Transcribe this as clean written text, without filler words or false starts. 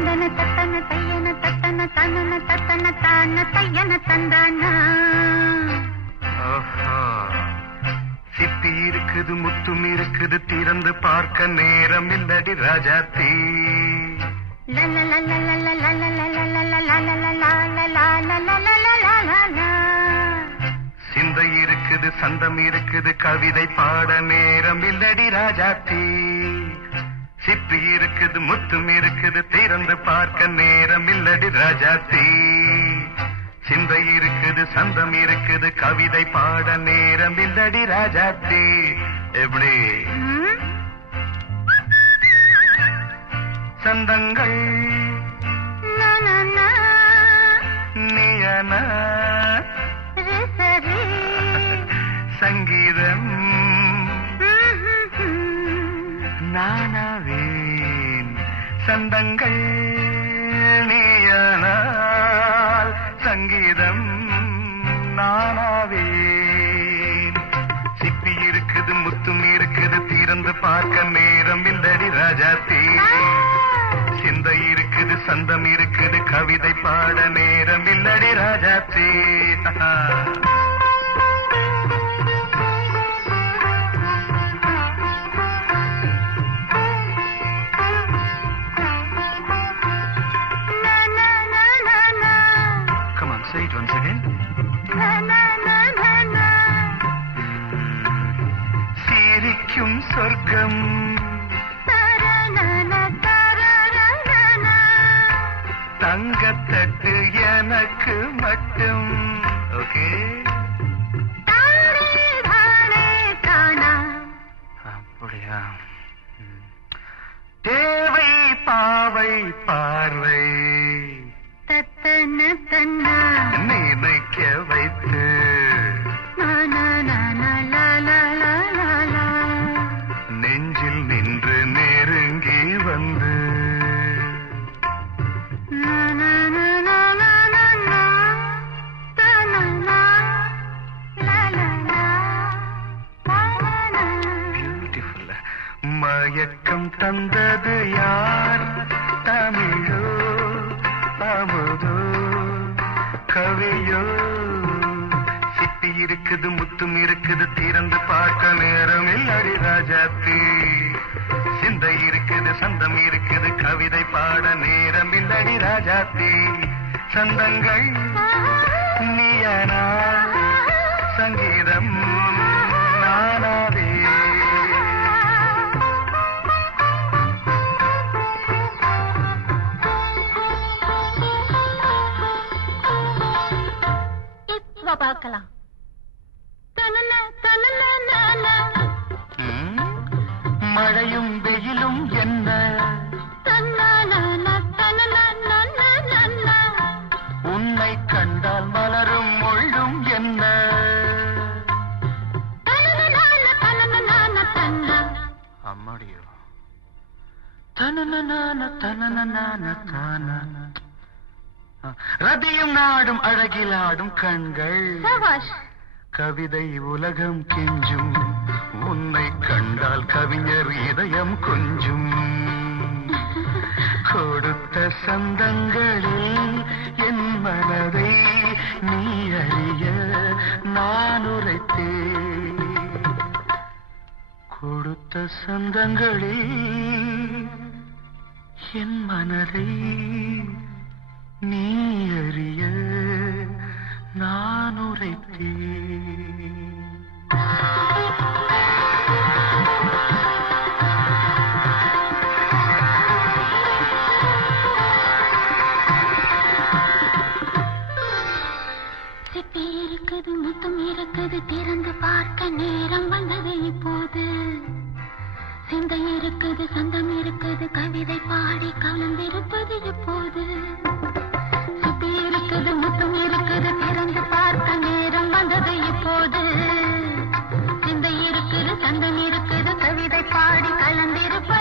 தந்தன தத்தன தையன தத்தன தனன தத்தன தான தையன தந்தானா. சிப்பி இருக்குது முத்தும் இருக்குது திறந்து பார்க்க நேரம் இல்லடி ராஜாத்தி. சிந்தை இருக்குது சந்தம் இருக்குது கவிதை பாட நேரம் இல்லடி ராஜாத்தி. சிப்பி இருக்குது முத்தும் இருக்குது திறந்து பார்க்க நேரம் இல்லடி ராஜாத்தி. சிந்தை இருக்குது சந்தம் இருக்குது கவிதை பாட நேரம் இல்லடி ராஜாத்தி. எப்படி சந்தங்கள் நீயன சங்கீதம் நானாவேன். சந்தங்கள் நீயனால் சங்கீதம் நானாவேன். சிப்பி இருக்குது முத்தும் இருக்குது திறந்து பார்க்க நேரம் இல்லடி ராஜாத்தி. சிந்தை இருக்குது சந்தம் இருக்குது கவிதை பாட நேரம் இல்லடி Rajathi. Come on, say it once again. சிரிக்கும் சொர்க்கம் தங்கத்தட்டு எனக்கு மட்டும். ஓகே அப்படியா? தேவை பாவை பார்வை நினைக்க வைத்து நெஞ்சில் நின்று நெருங்கி வந்து பியூட்டிஃபுல். மயக்கம் தந்தது யார்? தமிழோ அமுதோ கவியோ? சிப்பி இருக்குது முத்தும் இருக்குது திறந்து பார்க்க நேரம் இல்லடி ராஜாத்தி. சிந்தை இருக்குது சந்தம் இருக்குது கவிதை பாட நேரம் இல்லடி ராஜாத்தி. சந்தங்கள் நீயனா சங்கீதம் நானாவே. பார்க்கலாம். மழையும் வெயிலும் என்ன உன்னை கண்டால் மலரும் முள்ளும் என்ன? அம்மாடியோ ரதியும் நாடும் அழகிலாடும் கண்கள் கவிதை உலகம் கெஞ்சும். உன்னை கண்டால் கவிஞர் இதயம் கொஞ்சும். கொடுத்த சந்தங்களில் என் மனதை நீ அறிய நான் உரைத்தேன். கொடுத்த சந்தங்களில் என் மனதை நீ அறிய நான் உரைத்தேன். சிப்பி இருக்குது முத்தம் இருக்குது திறந்து பார்க்க நேரம் வந்தது இப்போது. சிந்தை இருக்குது சந்தம் இருக்குது கவிதை பாடி கலந்திருப்பது இப்போது. சிப்பி இருக்குது முத்தம் இருக்குது திறந்து பார்க்க நேரம் வந்தது இப்போது. சிந்தை இருக்குது சந்தம் இருக்குது கவிதை பாடி கலந்திருப்பது